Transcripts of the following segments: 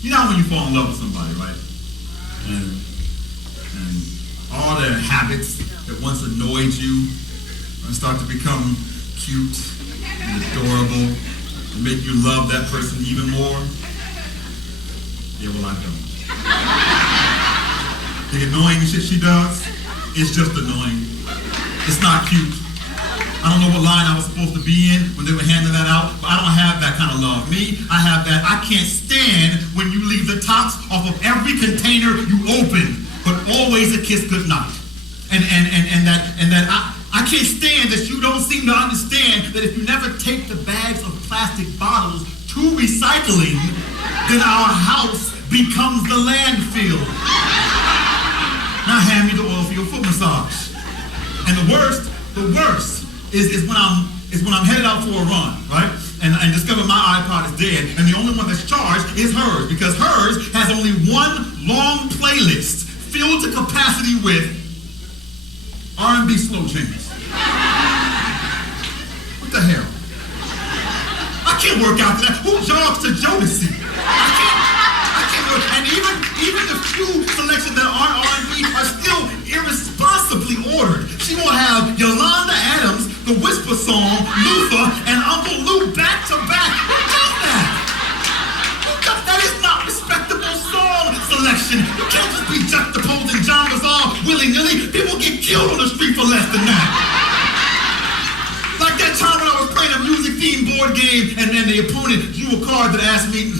You know, when you fall in love with somebody, right? And all their habits that once annoyed you start to become cute and adorable and make you love that person even more. Yeah, well, I don't. The annoying shit she does is just annoying. It's not cute. I don't know what line I was supposed to be in when they were handing that out, but I don't have that kind of love. Me, I have that. I can't stand when you leave the tops off of every container you open, but always a kiss goodnight. And that I can't stand that you don't seem to understand that if you never take the bags of plastic bottles to recycling, then our house becomes the landfill. Now hand me the oil for your foot massage. And the worst is when I'm headed out for a run, right? And discover my iPod is dead, and the only one that's charged is hers, because hers has only one long playlist filled to capacity with R&B slow jams. What the hell? I can't work out to that. Who jogs to Jodeci? I can't work. And even the few selections that aren't R&B are still irresponsibly ordered. She will have Yolanda Adams, the Whisper Song, Luther, and Uncle Lou back to back. Who does that? That is not respectable song selection. You can't just be juxtaposing genres all willy-nilly. People get killed on the street for less than that. Like that time when I was playing a music-themed board game and then the opponent drew a card that asked me,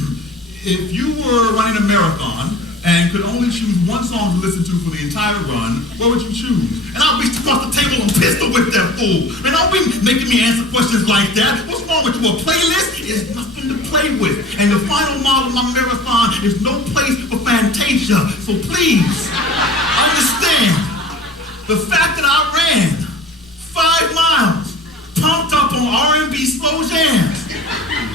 if you were running a marathon and could only choose one song to listen to for the entire run, what would you choose? And I reached across the table and pistol whipped that fool. Man, don't be making me answer questions like that. What's wrong with you? A playlist is nothing to play with. And the final model of my marathon is no place for Fantasia. So please, understand, the fact that I ran 5 miles pumped up on R&B slow jams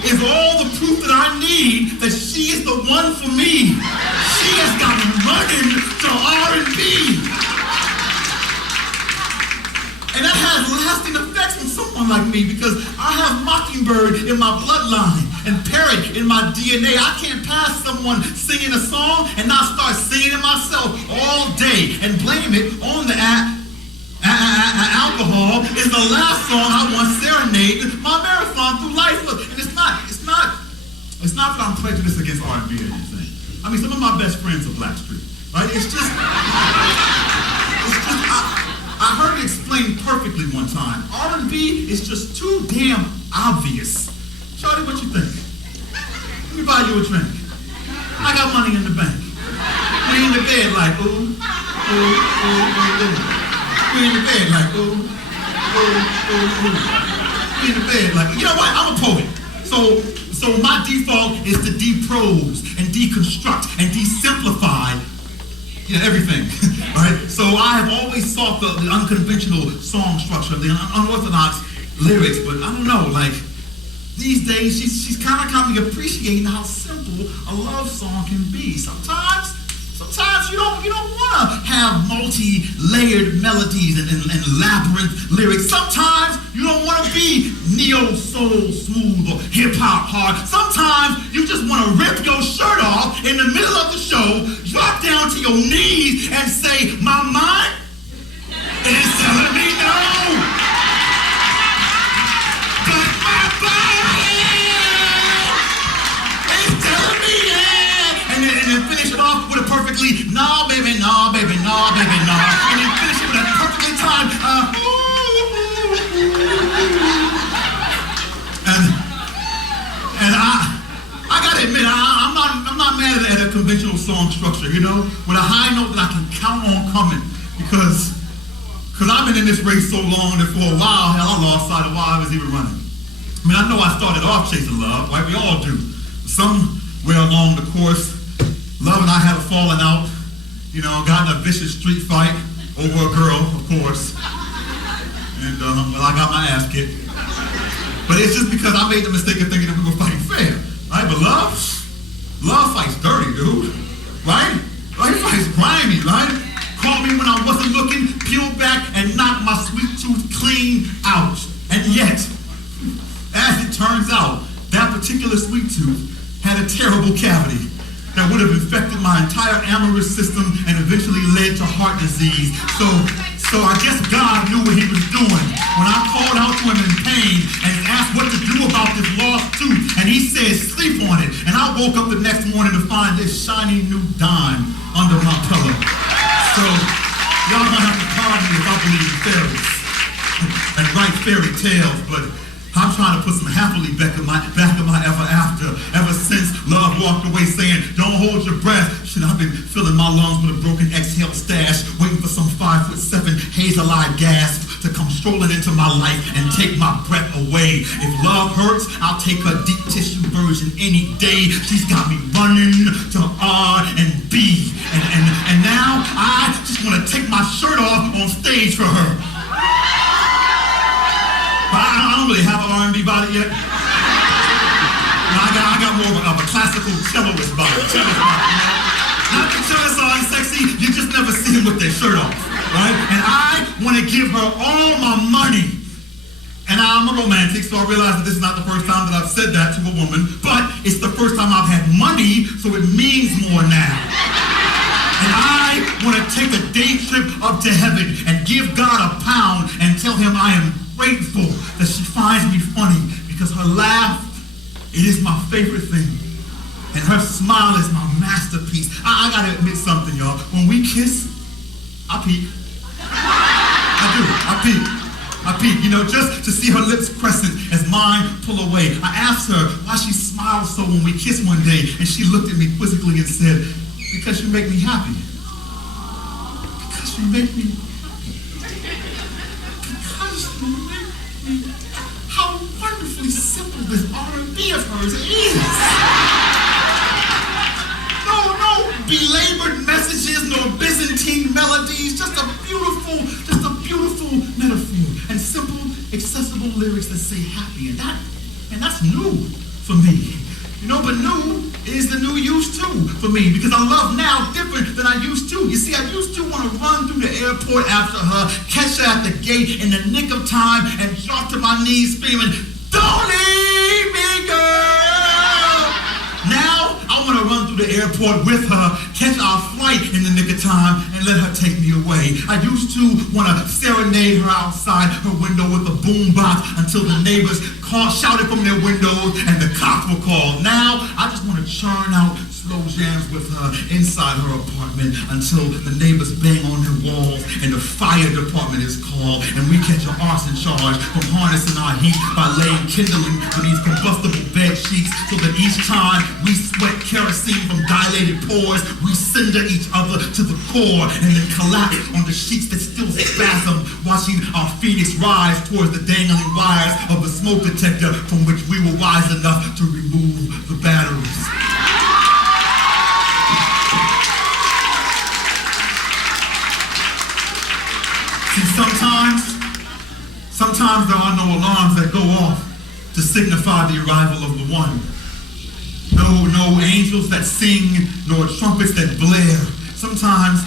is all the proof that I need that she is the one for me. She has got me running to R&B. And that has lasting effects on someone like me because I have Mockingbird in my bloodline and Parrot in my DNA. I can't pass someone singing a song and not start singing it myself all day and blame it on the alcohol is the last song I once serenaded my marathon through life. Look, and it's not that I'm prejudiced against R&B or anything. I mean, some of my best friends are Blackstreet, right? I heard it explained perfectly one time. R&B is just too damn obvious. Charlie, what you think? Let me buy you a drink. I got money in the bank. We in the bed like, ooh, ooh, ooh, ooh, ooh. We in the bed like, ooh, ooh, ooh, ooh. We in the bed like, you know what? I'm a poet. So my default is to deprose and deconstruct and desimplify everything, right? So I have always sought the unconventional song structure, the unorthodox lyrics, but I don't know, like, these days she's kind of got me appreciating how simple a love song can be. Sometimes you don't want to have multi-layered melodies and labyrinth lyrics. Sometimes you don't want to be neo-soul smooth or hip-hop hard. Sometimes you just want to rip your shirt off in the middle of the show, drop down to your knees and say, my mind is telling me no. But my body is telling me yeah. And then finish it off with a perfectly, no, baby, no, baby, no, baby, no. And then finish it with a perfectly timed, And I gotta admit, I'm not mad at a conventional song structure, with a high note that I can count on coming, because I've been in this race so long that for a while, hell, I lost sight of why I was even running. I mean, I know I started off chasing love, right? We all do. Somewhere along the course, love and I had a falling out, got in a vicious street fight over a girl, of course. And, I got my ass kicked. But it's just because I made the mistake of thinking that we were fighting fair, right? But love fights dirty, dude, right? It fights grimy, right? Called me when I wasn't looking, peeled back, and knocked my sweet tooth clean out. And yet, as it turns out, that particular sweet tooth had a terrible cavity that would have infected my entire amorous system and eventually led to heart disease. So I guess God knew what he was doing when I called out to him in pain and asked what to do about this lost tooth, and he said, sleep on it. And I woke up the next morning to find this shiny new dime under my pillow. So y'all might have to pardon me if I believe in fairies and write fairy tales, but I'm trying to put some happily back in my ever after. Ever since love walked away saying, don't hold your breath. Shit, I've been filling my lungs with a broken exhale stash, waiting for some 5'7" hazel-eyed gasp to come strolling into my life and take my breath away. If love hurts, I'll take her deep tissue version any day. She's got me running to R and B. And now I just want to take my shirt off on stage for her. I don't really have an R&B body yet. I got more of a classical celloist body. You know? Not that cellists are unsexy, you just never see them with their shirt off, right? And I want to give her all my money. And I'm a romantic, so I realize that this is not the first time that I've said that to a woman, but it's the first time I've had money, so it means more now. And I want to take a day trip up to heaven and give God a pound and tell him I am grateful that she finds me funny, because her laugh, it is my favorite thing. And her smile is my masterpiece. I gotta admit something, y'all. When we kiss, I peek. I do, I peek, you know, just to see her lips crescent as mine pull away. I asked her why she smiled so when we kissed one day, and she looked at me quizzically and said, because you make me happy. Because you make me happy. How wonderfully simple this R&B of hers is. No belabored messages, no Byzantine melodies, just a beautiful metaphor and simple, accessible lyrics that say happy, and that's new for me. You know, but new is the new used to for me, because I love now different than I used to. You see, I used to want to run through the airport after her, catch her at the gate in the nick of time, and drop to my knees screaming, don't leave me, girl! Now, I want to run through the airport with her, catch our flight in the nick of time, and let her take me away. I used to want to serenade her outside her window with a boombox until the neighbors shouted from their windows and the cops were called. Now, I just want to churn out slow jams with her inside her apartment until the neighbors bang on their walls and the fire department is called, and we catch an arson charge from harnessing our heat by laying kindling on these combustible bed sheets, so that each time we sweat kerosene from dilated pores, we cinder each other to the core and then collapse on the sheets that still spasm, watching our phoenix rise towards the dangling wires of the smoke detector from which we were wise enough to remove the batteries. See, sometimes there are no alarms that go off to signify the arrival of the one. No angels that sing, nor trumpets that blare. Sometimes,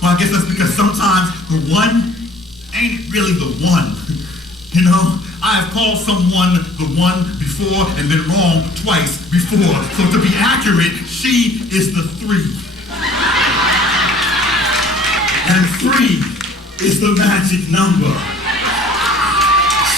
well, I guess that's because sometimes the one ain't really the one. You know, I have called someone the one before and been wrong twice before. So to be accurate, she is the three. And three is the magic number.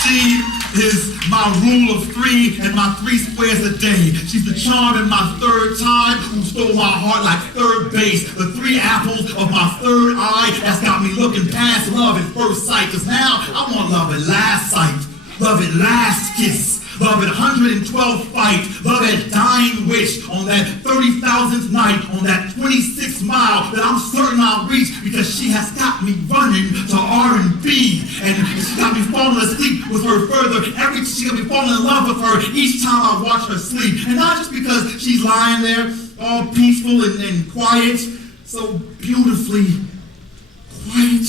She is my rule of three and my 3 squares a day. She's the charm in my third time who stole my heart like third base. The 3 apples of my third eye that's got me looking past love at first sight. Cause now I want love at last sight, love at last kiss, love at 112th fight, love at dying wish on that 30,000th night, on that 26th mile that I'm certain I'll reach, because she has got me running to R&B, and she got me falling asleep with her further. She got me falling in love with her each time I watch her sleep. And not just because she's lying there all peaceful and quiet, so beautifully quiet,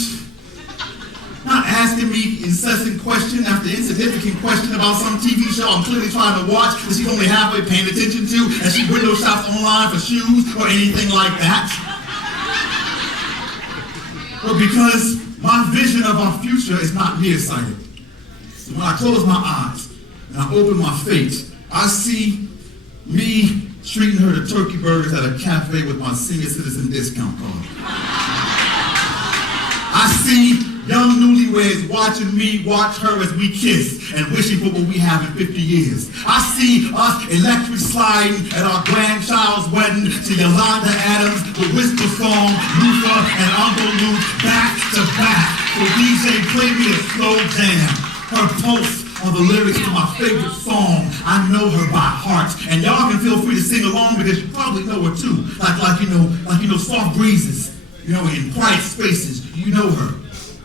not asking me incessant question after insignificant question about some TV show I'm clearly trying to watch that she's only halfway paying attention to, and she window shops online for shoes or anything like that. But because my vision of our future is not nearsighted. So when I close my eyes and I open my face, I see me treating her to turkey burgers at a cafe with my senior citizen discount card. I see young newlyweds watching me watch her as we kiss and wishing for what we have in 50 years. I see us electric sliding at our grandchild's wedding to Yolanda Adams, the Whisper Song, Luther, and Uncle Luke back to back. So DJ, play me a slow jam. Her pulse on the lyrics to my favorite song. I know her by heart, and y'all can feel free to sing along because you probably know her too. Like soft breezes, in quiet spaces. You know her.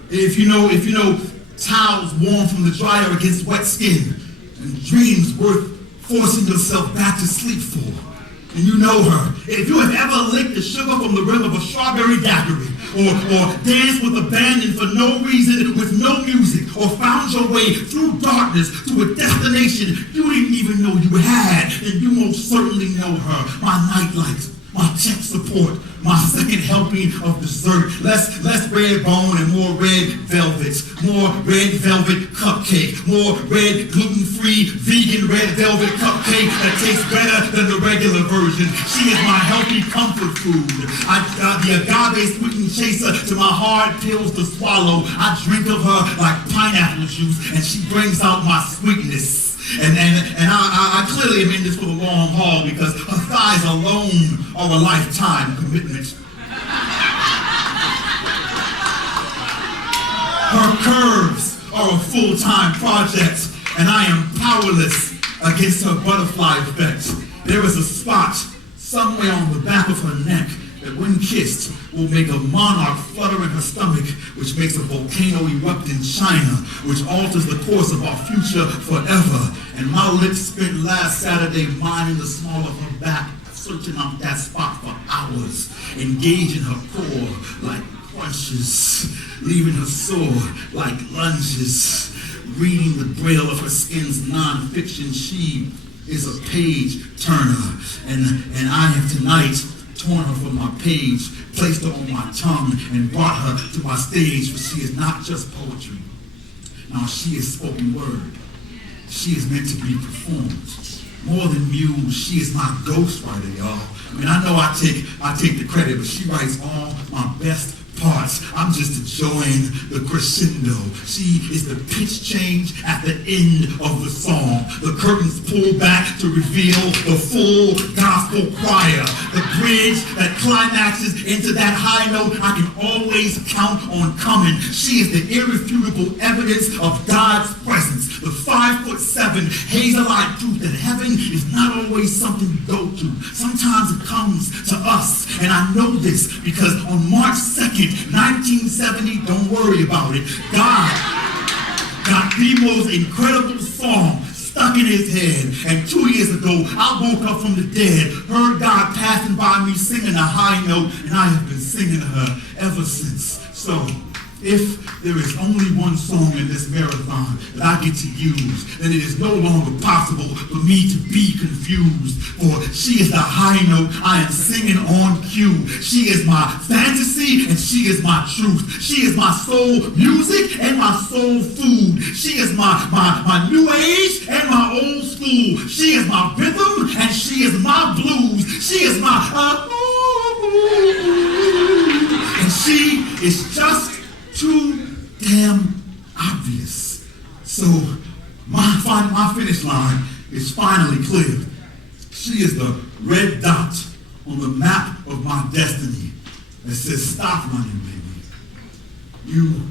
If you know towels warm from the dryer against wet skin, and dreams worth forcing yourself back to sleep for. And you know her. If you have ever licked the sugar from the rim of a strawberry daiquiri, or danced with abandon for no reason with no music, or found your way through darkness to a destination you didn't even know you had, then you most certainly know her. My nightlight, my tech support, my second helping of dessert, less red bone and more red velvet, more red velvet cupcake, more red gluten-free vegan red velvet cupcake that tastes better than the regular version. She is my healthy comfort food. The agave sweetened chaser to my hard pills to swallow. I drink of her like pineapple juice, and she brings out my sweetness. And I clearly am in this for the long haul because her thighs alone are a lifetime commitment. Her curves are a full-time project, and I am powerless against her butterfly effect. There is a spot somewhere on the back of her neck that when kissed will make a monarch flutter in her stomach, which makes a volcano erupt in China, which alters the course of our future forever. And my lips spent last Saturday mining the small of her back, searching out that spot for hours, engaging her core like crunches, leaving her sore like lunges, reading the braille of her skin's non-fiction. She is a page turner, and I have tonight torn her from my page, placed her on my tongue, and brought her to my stage, for she is not just poetry. Now, she is spoken word. She is meant to be performed. More than muse, she is my ghostwriter, y'all. I mean, I know I take the credit, but she writes all my best parts. I'm just enjoying the crescendo. She is the pitch change at the end of the song. The curtains pull back to reveal the full gospel choir. The bridge that climaxes into that high note I can always count on coming. She is the irrefutable evidence of God's presence. The 5'7" hazel-eyed truth that heaven is not always something you go to. Sometimes it comes to us. And I know this because on March 2nd, 1970, don't worry about it, God got the most incredible song stuck in his head. And 2 years ago, I woke up from the dead, heard God passing by me singing a high note, and I have been singing her ever since. So, if there is only one song in this marathon that I get to use, then it is no longer possible for me to be confused. For she is the high note I am singing on cue. She is my fantasy and she is my truth. She is my soul music and my soul food. She is my new age and my old school. She is my rhythm and she is my blues. She is my and she is just too damn obvious. So my finish line is finally clear. She is the red dot on the map of my destiny that says, stop running, baby. You